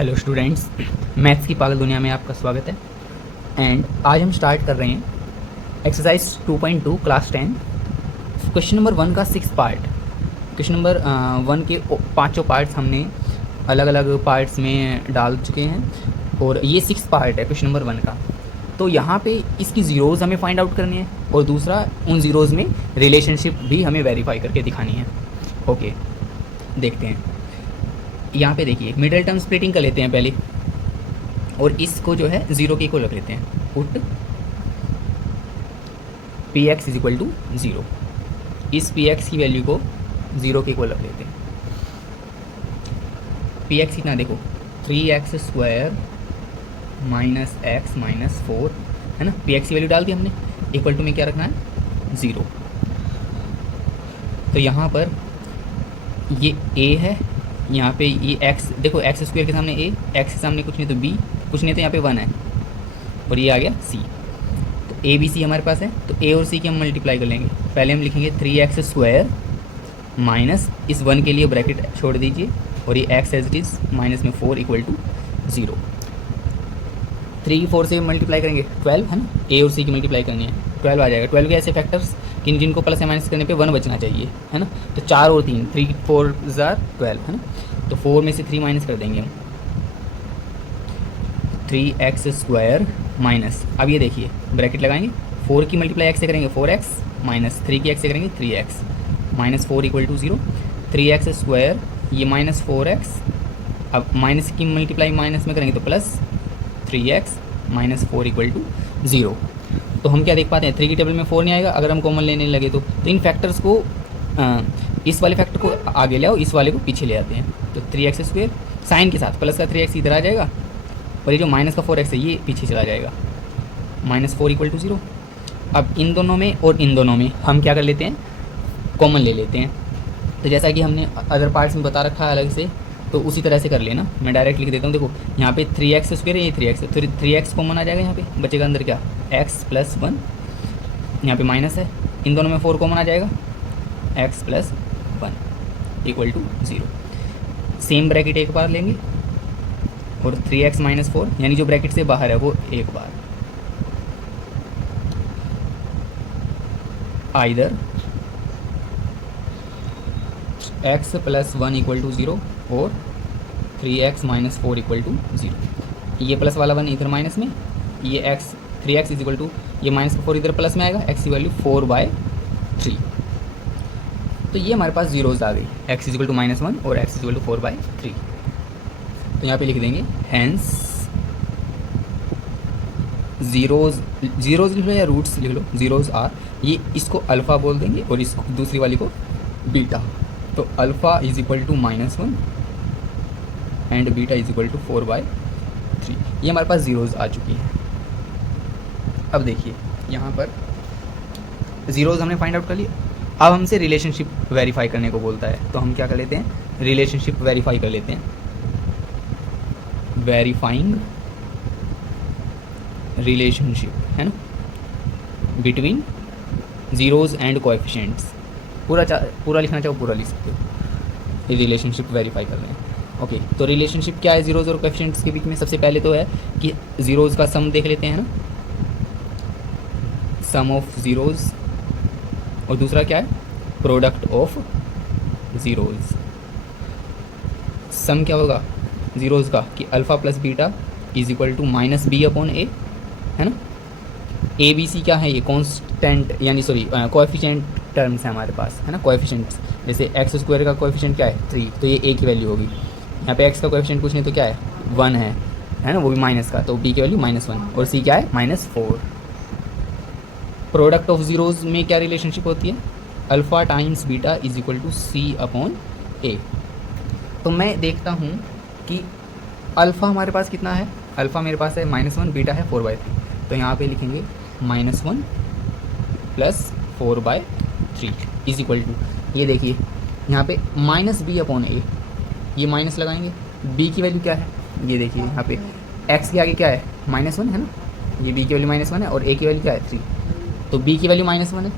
Hello students, maths की पागल दुनिया में आपका स्वागत है। एंड आज हम स्टार्ट कर रहे हैं एक्सरसाइज 2.2 क्लास 10 क्वेश्चन नंबर 1 का 6 पार्ट। क्वेश्चन नंबर 1 के पांचों पार्ट्स हमने अलग अलग पार्ट्स में डाल चुके हैं और ये 6 पार्ट है क्वेश्चन नंबर 1 का। तो यहाँ पे इसकी ज़ीरोज़ हमें फाइंड आउट करनी है और दूसरा उन ज़ीरोज़ में रिलेशनशिप भी हमें वेरीफाई करके दिखानी है। ओके, देखते हैं। यहाँ पे देखिए मिडिल टर्म स्प्लिटिंग कर लेते हैं पहले और इसको जो है ज़ीरो के इक्वल रख लेते हैं। Put P X is equal to zero. इस पी एक्स की वैल्यू को ज़ीरो के इक्वल रख लेते हैं। पी एक्स कितना देखो 3x square minus x minus 4 है ना। पी एक्स की वैल्यू डाल दी हमने, इक्वल टू में क्या रखना है ज़ीरो। तो यहाँ पर ये a है, यहाँ पे ये x देखो, x स्क्वायर के सामने a, x के सामने कुछ नहीं तो b, कुछ नहीं तो यहाँ पे 1 है और ये आ गया c। तो a b c हमारे पास है, तो a और c की हम मल्टीप्लाई कर लेंगे। पहले हम लिखेंगे 3x स्क्वायर माइनस इस 1 के लिए ब्रैकेट छोड़ दीजिए और ये x as it is minus में 4 इक्वल टू 0। 3 4 से मल्टीप्लाई करेंगे 12 है ना, a और c की मल्टीप्लाई करनी है 12 आ जाएगा। 12 के ऐसे फैक्टर्स कि जिनको प्लस या माइनस करने पे 1 बचना चाहिए है ना। तो 4 और 3 3 4 12 है ना। तो 4 में से 3 माइनस कर देंगे हम, 3x स्क्वायर माइनस, अब ये देखिए ब्रैकेट लगाएंगे, 4 की मल्टीप्लाई x से करेंगे 4x माइनस 3 की x से करेंगे 3x minus 4 equal to 0। 3x square ये माइनस 4x, अब माइनस की मल्टीप्लाई माइनस में करेंगे तो plus 3x minus 4 equal to 0। तो हम क्या देख पाते हैं 3 की टेबल में 4 नहीं आएगा अगर हम कॉमन लेने लगे तो इन फैक्टर्स को इस वाले फैक्टर को आगे ले आओ, इस वाले को पीछे ले आते हैं। तो 3x स्क्वायर साइन के साथ प्लस का 3x इधर आ जाएगा और ये जो माइनस का 4x है ये पीछे चला जाएगा, माइनस 4 इक्वल टू 0। अब इन दोनों में और इन दोनों में हम क्या कर लेते हैं, कॉमन ले लेते हैं। तो जैसा कि हमने अदर पार्ट्स में बता रखा है अलग से, तो उसी तरह से कर लेना। मैं डायरेक्ट लिख देता हूँ। देखो यहाँ पे 3x स्क्वायर है, ये 3x, तो 3x कॉमन आ जाएगा, यहाँ पे बचेगा अंदर क्या x प्लस 1, यहाँ पे माइनस है, इन दोनों में 4 कॉमन आ जाएगा, x plus 1 equal to 0। Same bracket एक बार लेंगे और 3x माइनस 4 यानी जो ब्रैकेट से बाहर है वो एक बार, either x plus 1 equal to 0 और 3x माइनस 4 इक्वल टू 0। ये प्लस वाला 1 इधर माइनस में, ये x 3x is equal to ये माइनस का 4 इधर प्लस में आएगा, x की वैल्यू 4/3। तो ये हमारे पास जीरोज़ आ गई, x इज इक्वल टू -1 और x इज इक्वल टू 4/3। तो यहाँ पे लिख देंगे हैंस जीरोज़ लिख लो या रूट्स लिख लो, जीरोज़ आर, ये इसको अल्फ़ा बोल देंगे और इसको दूसरी वाली को बीटा। तो alpha is equal to -1 and beta is equal to 4/3। ये हमारे पास जीरोज़ आ चुकी हैं। अब देखिए यहाँ पर जीरोज़ हमने फाइंड आउट कर लिया। अब हमसे रिलेशनशिप वेरीफाई करने को बोलता है, तो हम क्या कर लेते हैं, रिलेशनशिप वेरीफाई कर लेते हैं। वेरीफाइंग रिलेशनशिप है ना बिटवीन जीरोज़ एंड कोएफिशिएंट्स। पूरा लिखना चाहो पूरा लिख सकते हो। ये रिलेशनशिप वेरीफाई कर रहे हैं। ओके, तो रिलेशनशिप क्या है जीरोज़ और कोएफिशिएंट्स के बीच में? सबसे पहले तो है कि जीरोज़ का सम देख लेते हैं ना, सम ऑफ ज़ीरोज़, और दूसरा क्या है प्रोडक्ट ऑफ ज़ीरोज़। सम क्या होगा ज़ीरोज़ का कि alpha plus beta is equal to minus b upon a है ना। ए बी सी क्या है, ये कांस्टेंट यानी सॉरी कोएफिशिएंट टर्म्स है हमारे पास है ना, कोएफिशिएंट्स। जैसे एक्स स्क्वायर का कोएफिशिएंट क्या है 3, तो ये ए की वैल्यू होगी। यहाँ पे एक्स का कोएफिशिएंट कुछ नहीं तो क्या है 1 है ना, वो भी माइनस का, तो बी की वैल्यू -1 और सी क्या है -4। प्रोडक्ट ऑफ ज़ीरोज़ में क्या रिलेशनशिप होती है, alpha times beta is equal to c upon a. तो मैं देखता हूँ कि अल्फ़ा हमारे पास कितना है, अल्फ़ा मेरे पास है -1, बीटा है 4/3। तो यहाँ पे लिखेंगे -1 प्लस 4/3 इज इक्वल टू, ये देखिए यहाँ पे -b अपॉन ए, ये माइनस लगाएंगे, b की वैल्यू क्या है, ये देखिए यहाँ पे x के आगे क्या है -1 है ना, ये b की वैल्यू -1 है और a की वैल्यू क्या है 3, तो b की वैल्यू -1 है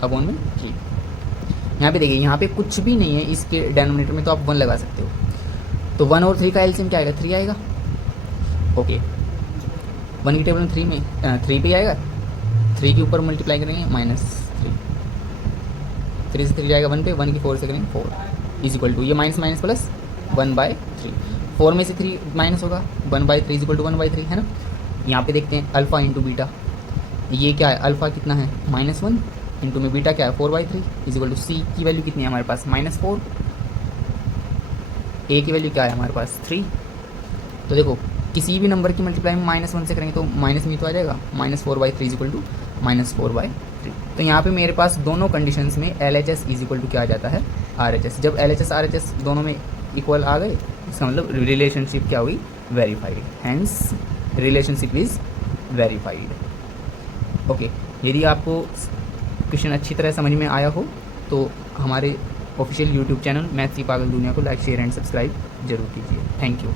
अपॉन में 3। यहाँ पे देखिए यहाँ पे कुछ भी नहीं है इसके डेनोमिनेटर में, तो आप 1 लगा सकते हो। तो 1 और 3 का एलसीएम क्या आएगा, 3 आएगा। ओके, 1 की टेबल में 3 में 3 पे आएगा, 3 के ऊपर मल्टीप्लाई करेंगे -3, 3 से 3 जाएगा 1 पे, 1 की 4 से करेंगे 4 इज इक्वल टू ये माइनस माइनस प्लस 1/3, 4 में से 3 माइनस होगा 1/3 इज इक्वल टू 1/3 है ना। यहाँ पे देखते हैं अल्फ़ा इंटू बीटा, ये क्या है, अल्फ़ा कितना है -1 इंटू में बीटा क्या है 4/3 इज इक्वल टू सी की वैल्यू कितनी है हमारे पास -4, ए की वैल्यू क्या है हमारे पास 3। तो देखो किसी भी नंबर की मल्टीप्लाई में -1 से करेंगे तो माइनस में तो आ जाएगा, -4/3 इज इक्वल टू -4/3। तो यहाँ पे मेरे पास दोनों कंडीशंस में LHS इज इक्वल टू क्या आ जाता है RHS। जब LHS RHS दोनों में इक्वल आ गए इसका मतलब रिलेशनशिप क्या हुई, verified, hence relationship is verified. Okay, यदि आपको क्वेश्चन अच्छी तरह समझ में आया हो तो हमारे ऑफिशियल यूट्यूब चैनल मैथ्स की पागल दुनिया को लाइक शेयर एंड सब्सक्राइब जरूर कीजिए। Thank you.